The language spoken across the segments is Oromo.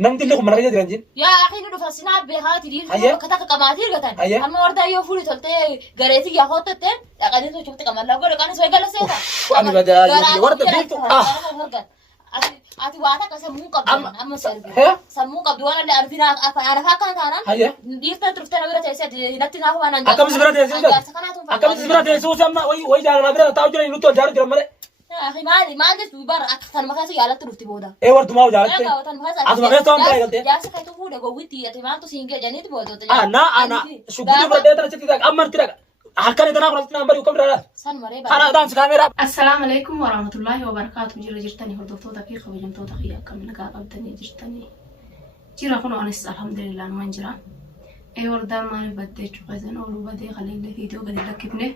نمت لكم مرة كده ترانجين يا أخي نو فسنا بهاتي دي كتاك كماتير قتن أما وردا يوفولي تلتي غريتي يا خوت تلتي أكادي تو شفت كمان لا غير كان سوي قال سيدا أنا بدأ يقول وردا بيتو أتي واتا كسمو قبل أما سربي سمو قبل ولا اللي أعرفنا أعرفها كان كانا ديرتا ترفتنا برا تيسي نتنا هو أنا أكمل زبرة تيسي أكمل زبرة تيسي وسمع وي جانا برا تاوجنا ينطوا جارو جرام مرة يا أخي ما عندك ببر أكثر ما كاسو يالا ترفتي بودا إيه ورد ما وجارك أسمع كيس توم كاي قلت جالس كاي تقول ده قوتي أتي ما تسينجي جانيت بودا أنا شغلي بدأ ترى تيجي أمر ترى هكذا تنا قلتنا أمر يكمل رأى أنا دانس كاميرا السلام عليكم ورحمة الله وبركاته جرتني هردوتو دقيقة وجمتو دقيقة كم نقا قبتني جرا خنو أنس الحمد لله من جرا أي وردا ما نبدأ شوفزن أولو بدي خليل فيديو قليل لكبنه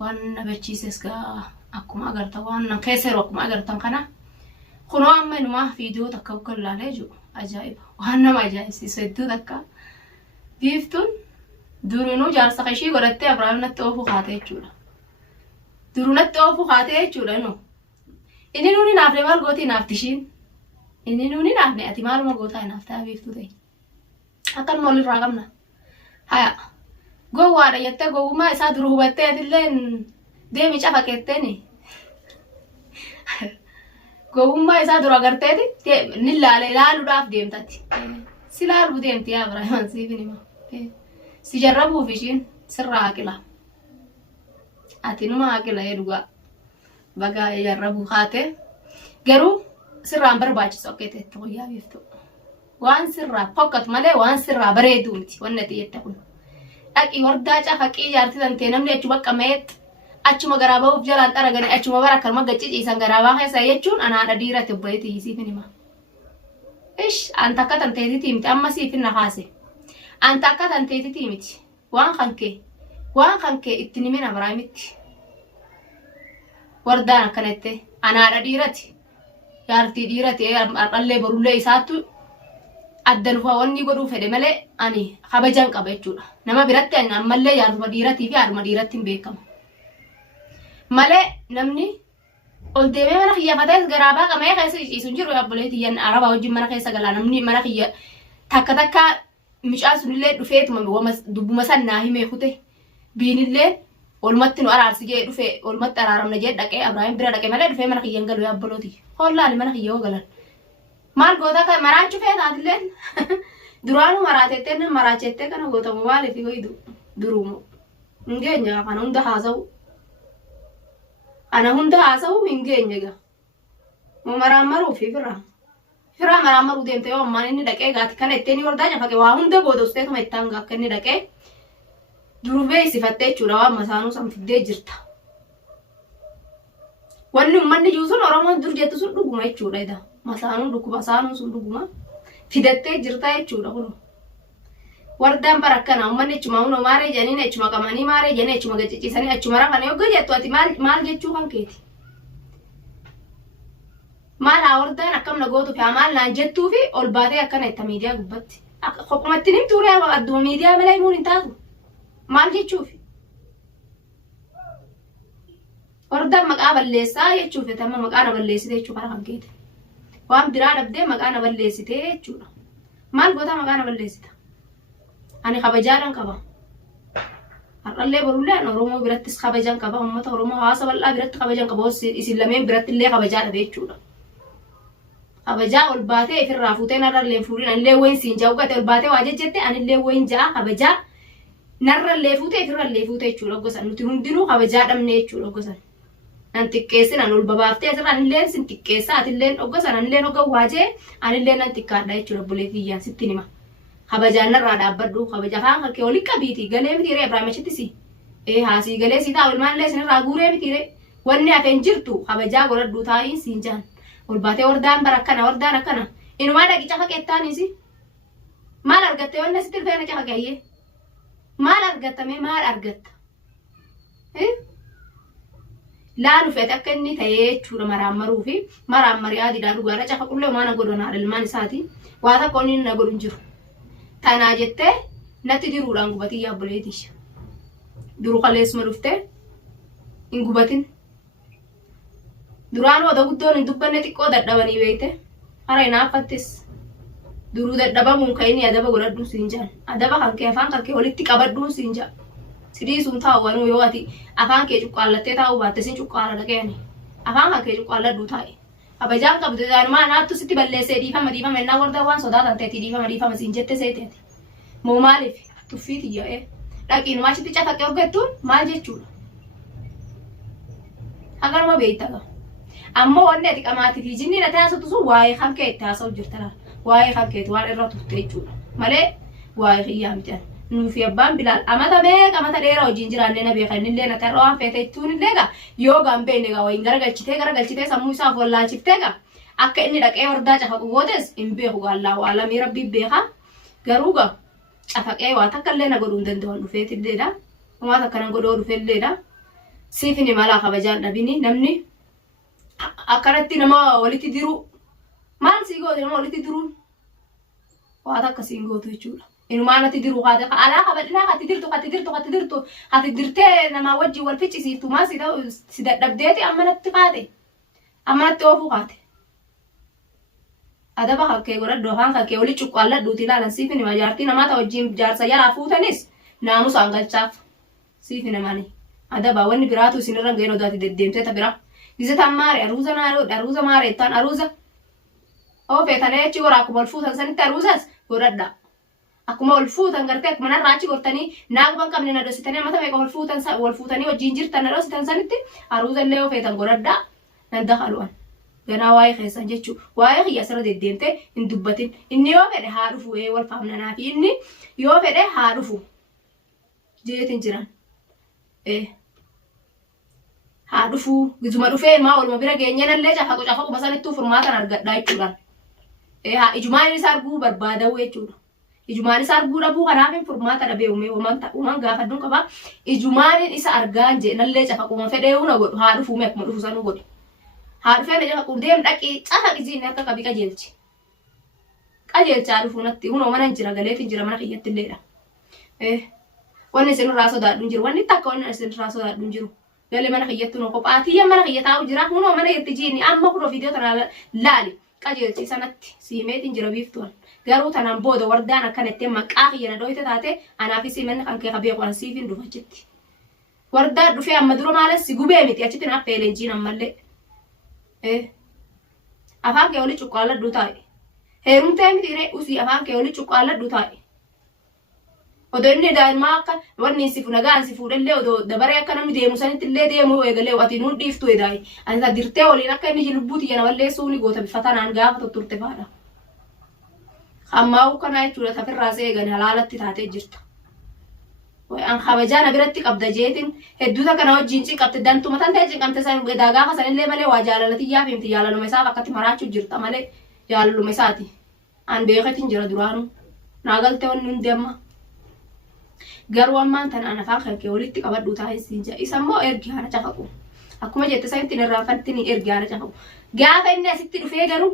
وأنا بتشيسس كا أكو ما قرطا وأنا كسر أكو ما قرطا كنا خنو أما نما فيديو تكو كل عليه عجائب وأنا ما جاي سيسدو دكا بيفتون دورينو جالس خشي قرأت أبراهيم نتوفو خاطئ جولا دورنا توفو خاطئ جولا نو إني نوني نافلي مال قوتي نافتشين إني نوني نافني أتمال ما قوتها نافتها بيفتو ده أكل مولي راقمنا هيا جو وارا يتا جو ما يساد روبته أدلين ده مش أفكتني جو ما يساد روغرته دي نلا لا لوداف ديم تاتي سلال بديم تيا أبراهيم سيفني ما سيجربوا فيشين سرعة كلا أتينو ما كلا يدوغا بقى يجربوا خاطر جرو سرعة برباج سوكته تويا بيفتو وان سرعة فقط ماله وان سرعة بريدومتي والنتيجة تقول أكيد ورداج أفكي جارتي تنتينم لي أشوفك كميت أشوف مغربا وبجلان ترى جني أشوف مبارك كلمة جتشي إنسان غرابا هي سيجون أنا على ديرة تبغيتي يسيفني ما إيش أنت كتن تيجي تيمتي أما سيفنا خاسي أنت كتن تيجي تيمتي وان خنكي اتني من أبراهيمتي وردانا كنتي أنا على ديرتي يارتي ديرتي أقل برولة إساتو أدنوا واني قدو فدي ملء أني خبجان قبيتشولا نما برتي أنا ملء يارما ديرتي في يارما ديرتي بيكم ملء نمني قلت ما أنا خيا فتاة غرابة كما يخيس يسونجرو يا بليتي ين عربا وجي ما خيس غلا نمني ما خيا تكا مش أسون اللي دفيت ما هو دبو مسنا هي ميخوته بين اللي والمتن أرارس جاي دفي والمت أرارم نجد دكى أبراهيم برا دكى ملء دفي ما خيا ينقلوا يا بلوتي خلا لي ما خيا وغلا maal goota kan maraan cufee taatileen duraanu maraatettee maraachettee kana gootamu maaliif goydu durumu hingeenya kana hunda haasa'u hingeenya ga maraan maruufi firaa maraan maruu deemte yoo ammaan inni dhaqee gaati kana ittiin wardaa jafate waa hunda boodostee ittaan akka inni dhaqee durubee isifattee jechuudha waan masaanuu san fiddee jirta wanni ummanni juusun oromoon dur jettu sun dhuguma jechuudha ida masaanuu dhukkuba saanuu sun dhuguma fidattee jirta jechuudha kun wardaan barakkana ummanni achuma hunoo maaree janiin achuma qamanii maaree janii achuma gacciciisanii achuma rafanii hogga jettu ati maal jechuu kan keeti maal haa wardaan akkam nagootu fi maal naan jettuu fi ol baatee akkana itta miidiyaa gubbatti kophumattiin himtuuree adduma miidiyaa malee himuun hin taatu maal jechuufi wardaan maqaa balleessaa jechuufi tamma maqaa na balleessite jechuu kana kan keeti waan biraa dhabdee maqaa na balleessite jechuudha maal goota maqaa na balleessita ani kabajaadhaan qaba har'allee borullee oromoo birattis kabajaan qaba uummata oromoo hawaasa bal'aa biratti kabajaan qaba isin lameen biratti illee kabajaa dhabe jechuudha kabajaa ol baatee ifirraa fuutee narrallee fuudhin anillee wayin siin jawwate ol baatee waa jejjette anillee wayin ja'a kabajaa narrallee fuutee ifirrallee fuutee jechuudha gosan nuti hundinuu kabajaa dhabne jechuudha gosan nan xiqqeessin an ol babaaftee asirra anilleen sin xiqqeessa atilleen dhoggosan anilleen hogga waajee anilleen nan xiqqaadha jechuudha buleetiyyaan sittin hima kabajaan narraa dhaabbadhu kabaja afaan kakkee olii qabiiti galee mitiiree Ibraahimachittis haasii galee si taa'u ilmaanillee sinirraa guuree mitiiree wanni hafeen jirtu kabajaa godhadhu taa'iin siin jaan ol baatee wardaan wardaan akkana inumaa dhaqi cafa qeettaaniisi maal argatte wanni asitti dhufee na cafa qeeyyee maal argattamee maal argatta laalu fete akka inni ta'ee jechuudha maraammaruu fi maraammarii adiidhaa dhugaadha cafa qullee maana godhanaadha ilmaan isaati waa takka inni na godhu hin jiru tanaa jettee natti diruudhaan gubatii yaabboleetiisha duru kaleessuma dhuftee hin gubatin duraan wada guddoon hin dubbanne xiqqoo dadhabanii beekte hara hinaaffattis duruu dadhabamuun ka'inni adaba godhadhu siin jaan adaba kan kee afaan kan kee walitti qabadhu siin jaan sidii sun taa'uwanuu yoo ati afaan kee cuqqaallattee taa'uu baatte sin cuqqaala dhaqeeni afaan kan kee cuqqaalladhu taa'e abajaan qabdu daa'immaa naattu sitti balleessee dhiifama innaa warda waan sodaatan ta'eeti dhiifama siin jette seeteeti moo maaliif tuffiiti yaa'ee dhaqiin maashitti cafaqee hoggettuun maal jechuudha hagaruma beeytaga ammoo wanni ati qamaati fi jinni na taasisu sun waa'ee kan kee itti haasa'u jirtala waa'ee kan keeti waan irra turte jechuudha malee waa'ee xiyyaa miti'an nuufi abbaan bilaal amata meeqa dheeraa hojiin jiraannee na beekan illee na tarra waan feete jettuun illee gaa yoo gaambeen egaa wayin garagalchitee sammuu isaaf wallaalchiftee gaa akka inni dhaqee hordaa cafaqu gootes hin beeku gaallaa waa lamii rabbii beeka garuu gaa cafaqee waa takka illee na godhuu hin danda'an dhufeet illeedha waan takka nan godhoo dhufe illeedha siifini malaa kabajaan dhabini namni akkanatti nama walitti diru maal sii goote nama walitti diruun waa takka siin gootu jechuudha inumaanatti diru haadha alaa kabadhinaa katti dirtee namaa wajjin wal ficcisiiftu maal si dadhabdeeti ammanatti oofuu kaate adaba kakkee godhadhu afaan kakkee wali cuqqaalladhuuti ilaalan siifini majaartii namaa ta'a wajjin jaarsa yaraa fuutanis naamusaan galchaaf siifini mani adaba wanni biraatu isinirra ga'een odaati deddeemteeta bira gizetaan maare aruuza maare ittaan aruuza oofeetanii achi goraa akkuma ol fuutan sanitti aruuzas godhadha akkuma ol fuutan gartee akkuma narraa achi gortanii naaguban qabne na dhoositanii amata meeqa wal fuutanii wajjin jirtan na dhoositan sanitti aruuza illee oofeetan godhadha nan dakalu'an ganaa waa'ee keessan jechuu waa'ee kiyya asirra deddeemtee hin dubbatin inni yoo fedhe haa dhufu wal faamnanaa fi inni yoo fedhe haa dhufu jeetin jiran haa dhufu gizuma dhufee maa olma bira geenyanallee cafaquma sanittuu furmaatan argadhaa jechuudhaan ijumaan isa arguu barbaada'u jechuudha ijumaan isa arguu dhabuu kanaaf hin furmaata dhabee uuman gaafadduun qaba ijumaan isa argaan jeenallee cafaquma fedhee una godhu haa dhufu akkuma dhufu sanuu godhu haa dhufee na cafaqu deem dhaqii cafaqisiin akka qabii qajeelchaa dhufu natti hunoo mana hin jira galeetiin jira mana kiyyatti illeedha wanni isinirraa sodaadhu hin jiru wanni takka wanni isinirraa sodaadhu hin jiru galee mana kiyyatti noo kophaatiyya mana kiyya taa'u jira hunoo mana itti jiini amma kunoo viidiyoo tana laali qajeelchi sanatti siimeetiin jira biiftuun garuu tanaan booda wardaan akkanatti maqaa kiyya na dhoyte taate anaafis manni kan kee qabee qoran siifin dhufachitti wardaa dhufee amma dura maalas si gubee miti achitti naaf feeleenjiin ammallee afaan kee oli cuqqaalladhu taa'e heerumtee miti ree usii afaan kee oli cuqqaalladhu taa'e odoo inni daa'immaa akka wanni sifu nagaan si fuudhallee odoo dabaree akka namni deemu sanitti illee deemu eegalee ati nuun dhiiftu edaayi ani isa dirtee waliin akka inni lubbuu xiyya na balleessuu ni goota bifa tanaan gaafa tutturte faadha hammaa'u kanaa jechuudha tafirraa seegan halaalatti taatee jirta an kabajaa na biratti qabda jeetin hedduu takka na wajjin cinqabte dantuma tan ta'e cinqamte san edaa gaafa sanillee malee waa jaalalatiyyaafi himti jaalaluma isaaf akkatti maraachuu jirta malee jaalaluma isaati an beekatin jira duraanuu naa galtee wanni hundi amma garuu ammaan tanaan afaan kan kee walitti qabadhu taa'in siin jaa isa immoo ergi haana cafaqu akkuma jette sanitti irraanfattiin ergi haana cafaqu gaafa inni asitti dhufee garuu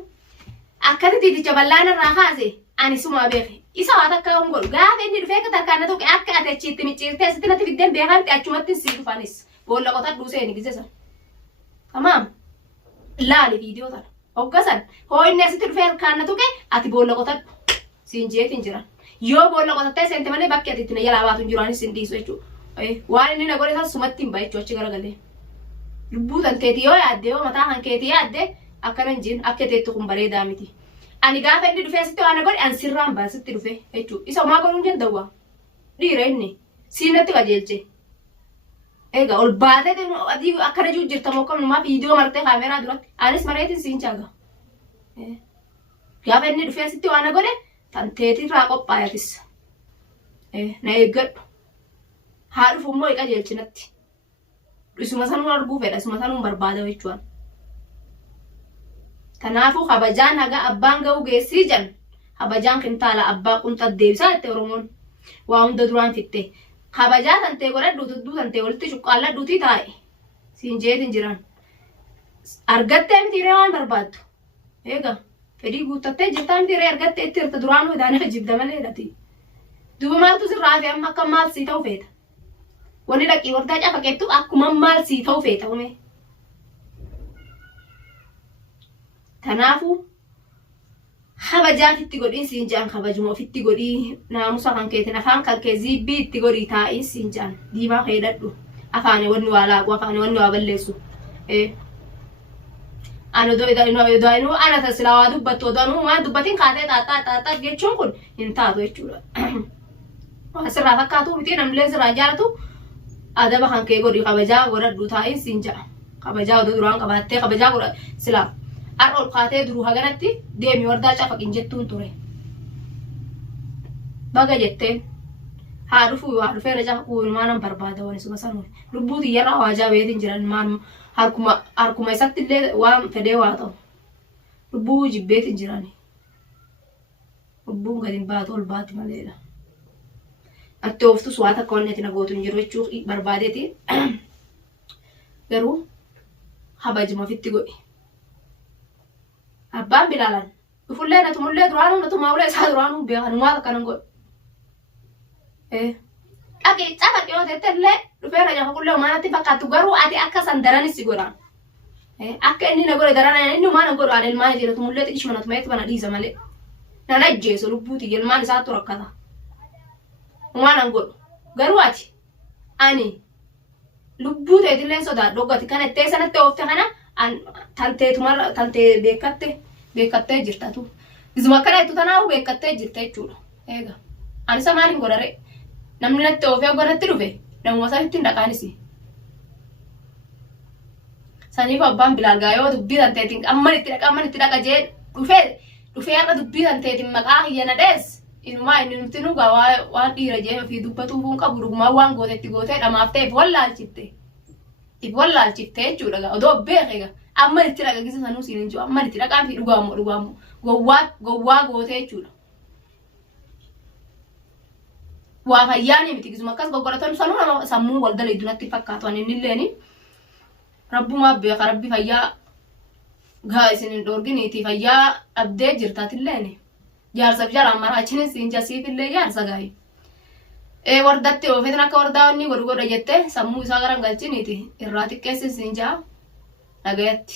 akkati tiiticha bal'aan irraa kaase ani suma beeke isa waa takka hin godhu gaafa inni dhufee tarkaanna tokko akka ati achiitti micciirtee asitti natti fiddeen beekanti achumatti sii dhufanis boolla qotadhuu seeni gizesan tamaam laali viidiyoo tana hoggasan hoo inni asitti dhufee tarkaanna tokko ati boolla qotadhu siin jeetiin jiran yoo boolla qotattee seente malee bakki ati itti na jalaa baatu hin jiru anis hin dhiisu jechuudha waan inni na godhe san sumatti hin ba'a jechuudha achi garagalee lubbuu tan keetii yoo yaadde yoo mataa kan keetii yaadde akkana hin jiin akka teettu kun bareedaa miti ani gaafa inni dhufee sitti waan na godhe an sirraan baasitti dhufe jechuudha isa homaa godhuu hin danda'u dhiira inni siinatti qajeelche egaa ol baatee adii akkana jiru jirta moo kamnumaa viidiyoo martee kaameeraa duratti anis mareetiin siin chaaga gaafa inni dhufee sitti waan na godhe tanteetirraa qophaayatis na eeggadhu haa dhufu immoo qajeelchinatti isuma sanuun arguu fedha isuma sanuun barbaada jechuudha kanaafuu kabajaan haga abbaan ga'uu geessii jan kabajaan kintaala abbaa qunxa deebisaa itti oromoon waa hunda duraan fitte kabajaa tantee godhadhu tudduu tantee walitti cuqqaalladhuutii taa'e siin jeetiin jiran argattee mitiiree waan barbaaddu eega fedhii guuttattee jirtaa mitiiree argattee itti hirta duraan hodaan ajibda malee dhati duuba maaltu sirraa fi amma akka maal sii ta'u feeta wanni dhaqii wardaa cafaqeettu akkuma maal sii ta'u feeta ume kanaafuu خبجات التقولين سينجان خبجمو في التقولي ناموسا كان كيتنا فان كان كزي بيت تقولي تاين سينجان دي ما خيدتو أفاني وني ولا وأفاني وني وابلسو إيه أنا دو أنا تسلا دبتو دانو ما دبتين كاتي تا جيتشون كن ينتادو يجولا واسرا فكاتو بتي نملز راجالتو ada bahan ke gori kabaja gora dutain sinja kabaja do durang kabate kabaja gora sila arol khate duru haganatti demi warda chafa kinjettun ture baga jette harufu wa fere ja ku manam barbada woni subasanu lubuti yara waja wedin jiran man harkuma isattille wa fede wa to lubu jibbet jirani lubu gadin ba tol bat malela التوفتو سواتا كونتي نغوتو نجرو تشوخ بربادتي غرو حباج ما في تيغوي ابان بلالان فلانه تمولد روانو نتماولي سادرانو بيان ما كانغو اكي تابا كيو تتله رفيرا يا كله ما نتي فكاتو غرو ادي اكا سندراني سيغوران اكا اني نغور درانا اني ما نغور على الماء دي تمولد ايش منات ما يتبنا دي زمالي انا جيسو لبوتي يلمان ساتو ركدا وانا نقول قرواتي اني لبوت ادلين صدا دوغاتي كانت تيسنه توفت انا ان تنتي مره تنتي بكته جرتاتو اذا ما كانت تناو بكته جرتي تشولا ايغا انا سماني غوراري نمنا توفي غورتي روفي نمو سايتين دكانسي ساني بابام بلال غايو دبي تنتي امني ترك جي روفي انا دبي تنتي مقا هي ندس إنما إنه تنوغا وادي رجع في دبتو فون كبرو ما وان غوتة تغوتة لما أفتح ولا الشتة ولا الشتة جولا أدو بيرجع أما نتيرا كيس سانو سينجو أما نتيرا كان في رغامو غوا غوتة جولا وافياني متيجي زما كاس غوراتون سانو لما سامو والدا ليدونا تفكاتو أني نيلاني ربو ما بيا ربي فيا غايس إن دورجيني تفيا أبدي جرتات اللاني jaarsa bijara marachine sinja sifille jaarsa gahi wardatti ofetna ka wardaawni godgoda jette sammu isa garan galchiniti irraati keessa sinja nagayatti